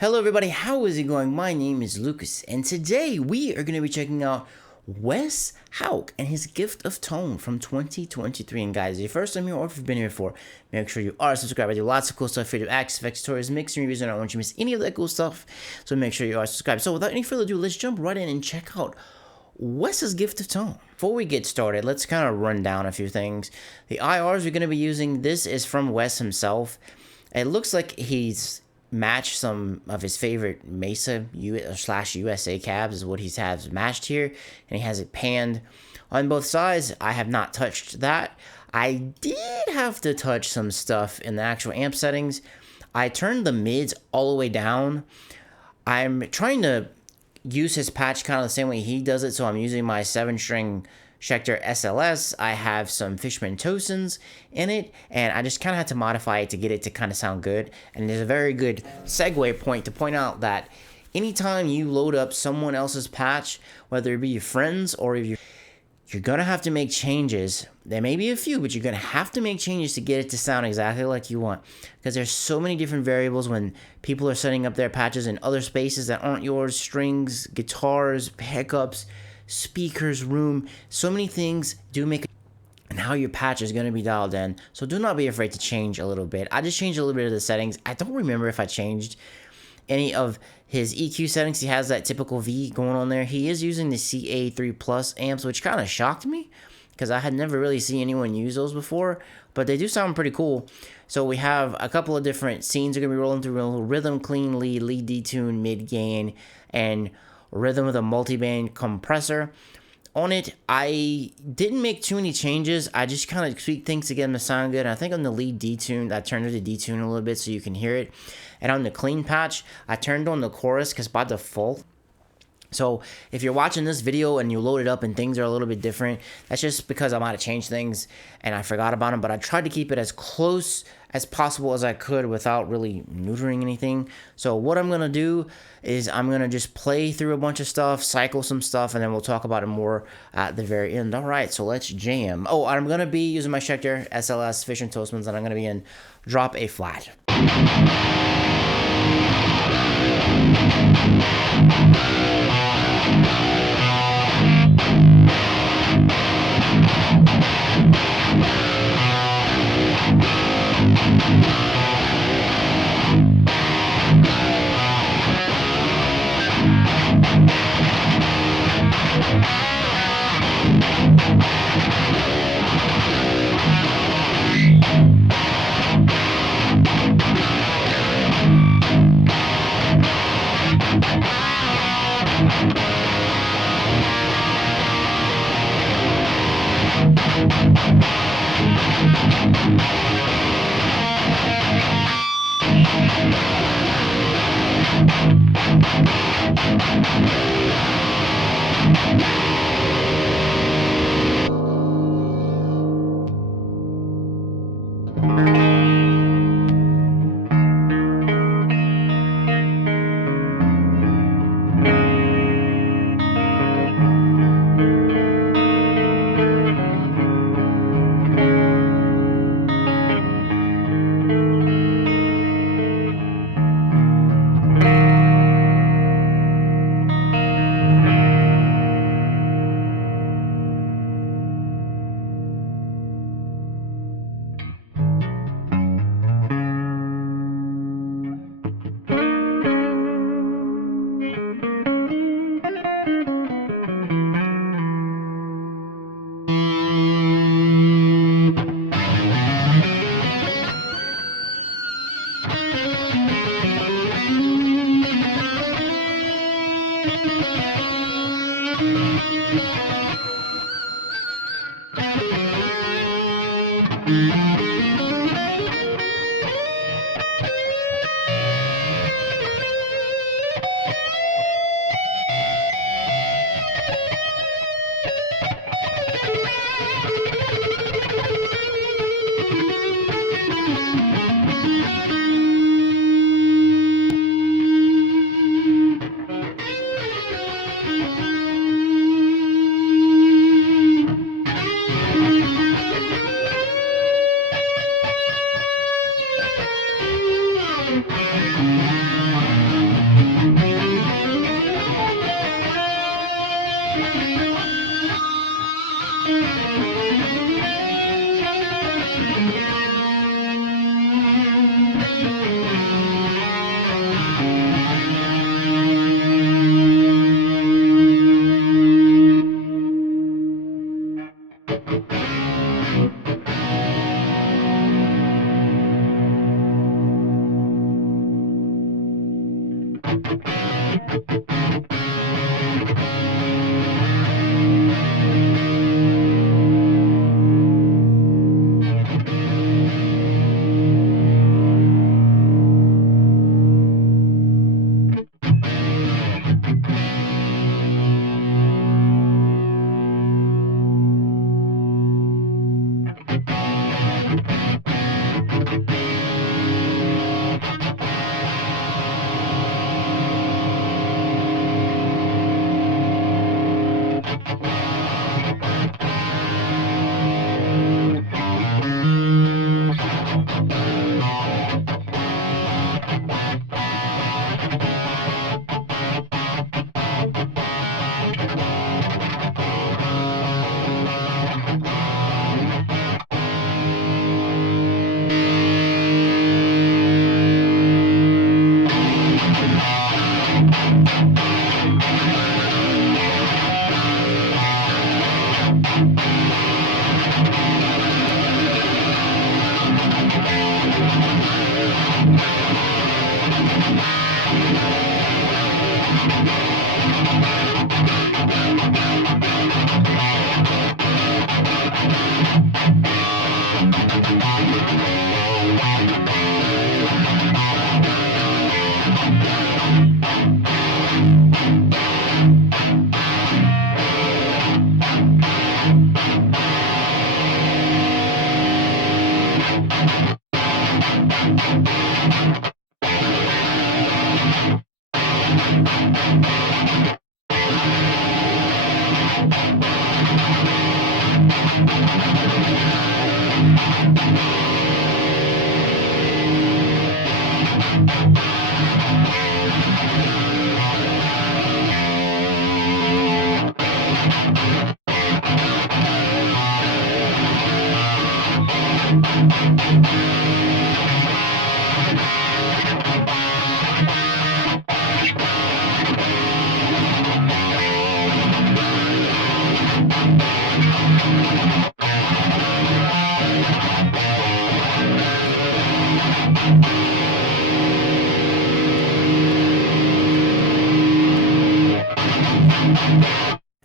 Hello everybody, how is it going? My name is Lucas, and today we are going to be checking out Wes Hauch and his Gift of Tone from 2023. And guys, if you're first time here or if you've been here before, make sure you are subscribed. I do lots of cool stuff, creative acts, effects, tutorials, mixing reviews, and I don't want you to miss any of that cool stuff, so make sure you are subscribed. So without any further ado, let's jump right in and check out Wes's Gift of Tone. Before we get started, let's kind of run down a few things. The IRs we're going to be using, this is from Wes himself. It looks like he's matched some of his favorite Mesa USA cabs is what he has matched here, and he has it panned on both sides. I have not touched that. I did have to touch some stuff in the actual amp settings. I turned the mids all the way down. I'm trying to use his patch kind of the same way he does it, so I'm using my 7-string Schecter SLS. I have some Fishman Tosins in it, and I just kind of had to modify it to get it to kind of sound good. And there's a very good segue point to point out that anytime you load up someone else's patch, whether it be your friends or if you're gonna have to make changes. There may be a few, but you're gonna have to make changes to get it to sound exactly like you want, because there's so many different variables when people are setting up their patches in other spaces that aren't yours: strings, guitars, pickups, speakers, room. So many things do make and how your patch is going to be dialed in. So do not be afraid to change a little bit. I just changed a little bit of the settings. I don't remember if I changed any of his EQ settings. He has that typical V going on there. He is using the CA3 Plus amps, which kind of shocked me because I had never really seen anyone use those before, but they do sound pretty cool. So we have a couple of different scenes are going to be rolling through: a little rhythm, clean lead, lead detune, mid gain, and rhythm with a multi-band compressor. On it, I didn't make too many changes. I just kind of tweaked things to get them to sound good. And I think on the lead detune, I turned it to detune a little bit so you can hear it. And on the clean patch, I turned on the chorus because by default. So if you're watching this video and you load it up and things are a little bit different, that's just because I might have changed things and I forgot about them. But I tried to keep it as close as possible as I could without really neutering anything. So what I'm going to do is I'm going to just play through a bunch of stuff, cycle some stuff, and then we'll talk about it more at the very end. All right, so let's jam. Oh, I'm going to be using my Schecter SLS Fish and Toastmans, and I'm going to be in Drop A Flat.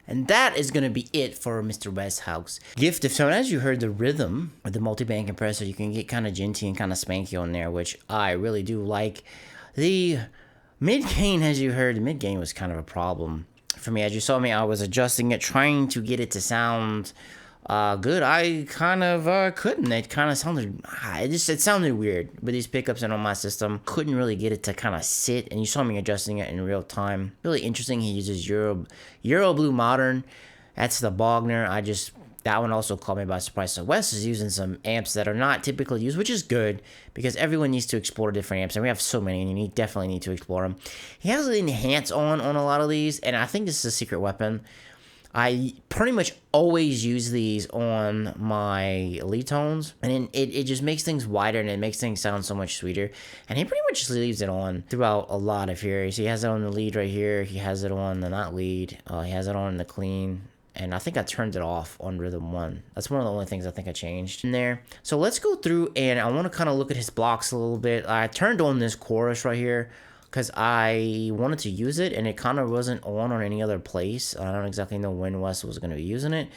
And that is going to be it for Mr. Wes Hauch's gift of tone. As you heard, the rhythm with the multi-band compressor, you can get kind of genty and kind of spanky on there, which I really do like. The mid-gain, as you heard, the mid-gain was kind of a problem for me. As you saw me, I was adjusting it, trying to get it to sound good. I kind of couldn't. It kind of sounded, it sounded weird with these pickups and on my system. Couldn't really get it to kind of sit, and you saw me adjusting it in real time. Really interesting. He uses Euro Blue Modern. That's the Bogner. That one also caught me by surprise. So Wes is using some amps that are not typically used, which is good because everyone needs to explore different amps, and we have so many, and you definitely need to explore them. He has an enhance on a lot of these, and I think this is a secret weapon. I pretty much always use these on my lead tones, and it just makes things wider, and it makes things sound so much sweeter. And he pretty much just leaves it on throughout a lot of areas. He has it on the lead right here. He has it on the not lead. He has it on the clean. And I think I turned it off on rhythm 1. That's one of the only things I think I changed in there. So let's go through, and I want to kind of look at his blocks a little bit. I turned on this chorus right here because I wanted to use it, and it kind of wasn't on any other place. I don't exactly know when Wes was going to be using it.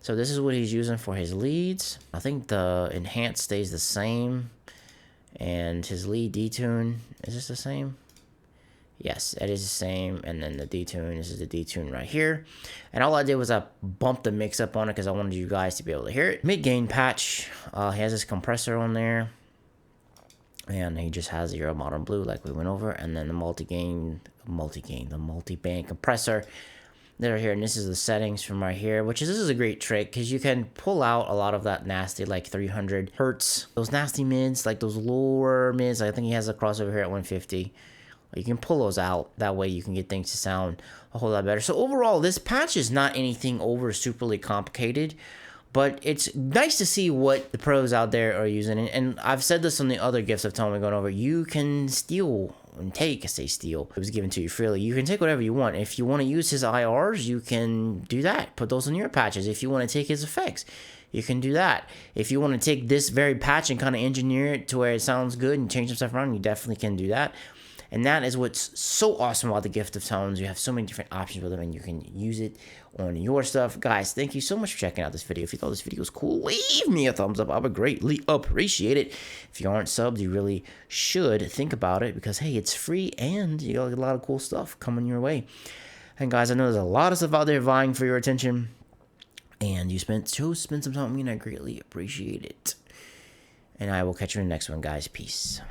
So this is what he's using for his leads. I think the enhance stays the same, and his lead detune, is this the same? Yes, it is the same, and then the detune, this is the detune right here. And all I did was I bumped the mix up on it because I wanted you guys to be able to hear it. Mid-gain patch, he has this compressor on there, and he just has the Euro Modern Blue like we went over, and then the multi-band compressor that are here. And this is the settings from right here, which is, this is a great trick because you can pull out a lot of that nasty, like 300 hertz, those nasty mids, like those lower mids. I think he has a crossover here at 150. You can pull those out. That way you can get things to sound a whole lot better. So overall, this patch is not anything over superly complicated, but it's nice to see what the pros out there are using. And I've said this on the other gifts of tone we're going over. You can steal and take, steal. It was given to you freely. You can take whatever you want. If you want to use his IRs, you can do that. Put those in your patches. If you want to take his effects, you can do that. If you want to take this very patch and kind of engineer it to where it sounds good and change some stuff around, you definitely can do that. And that is what's so awesome about the Gift of Tones. You have so many different options with them, and you can use it on your stuff. Guys, thank you so much for checking out this video. If you thought this video was cool, leave me a thumbs up. I would greatly appreciate it. If you aren't subbed, you really should think about it, because, hey, it's free, and you got a lot of cool stuff coming your way. And, guys, I know there's a lot of stuff out there vying for your attention, and you chose to spend some time with me, and I greatly appreciate it. And I will catch you in the next one, guys. Peace.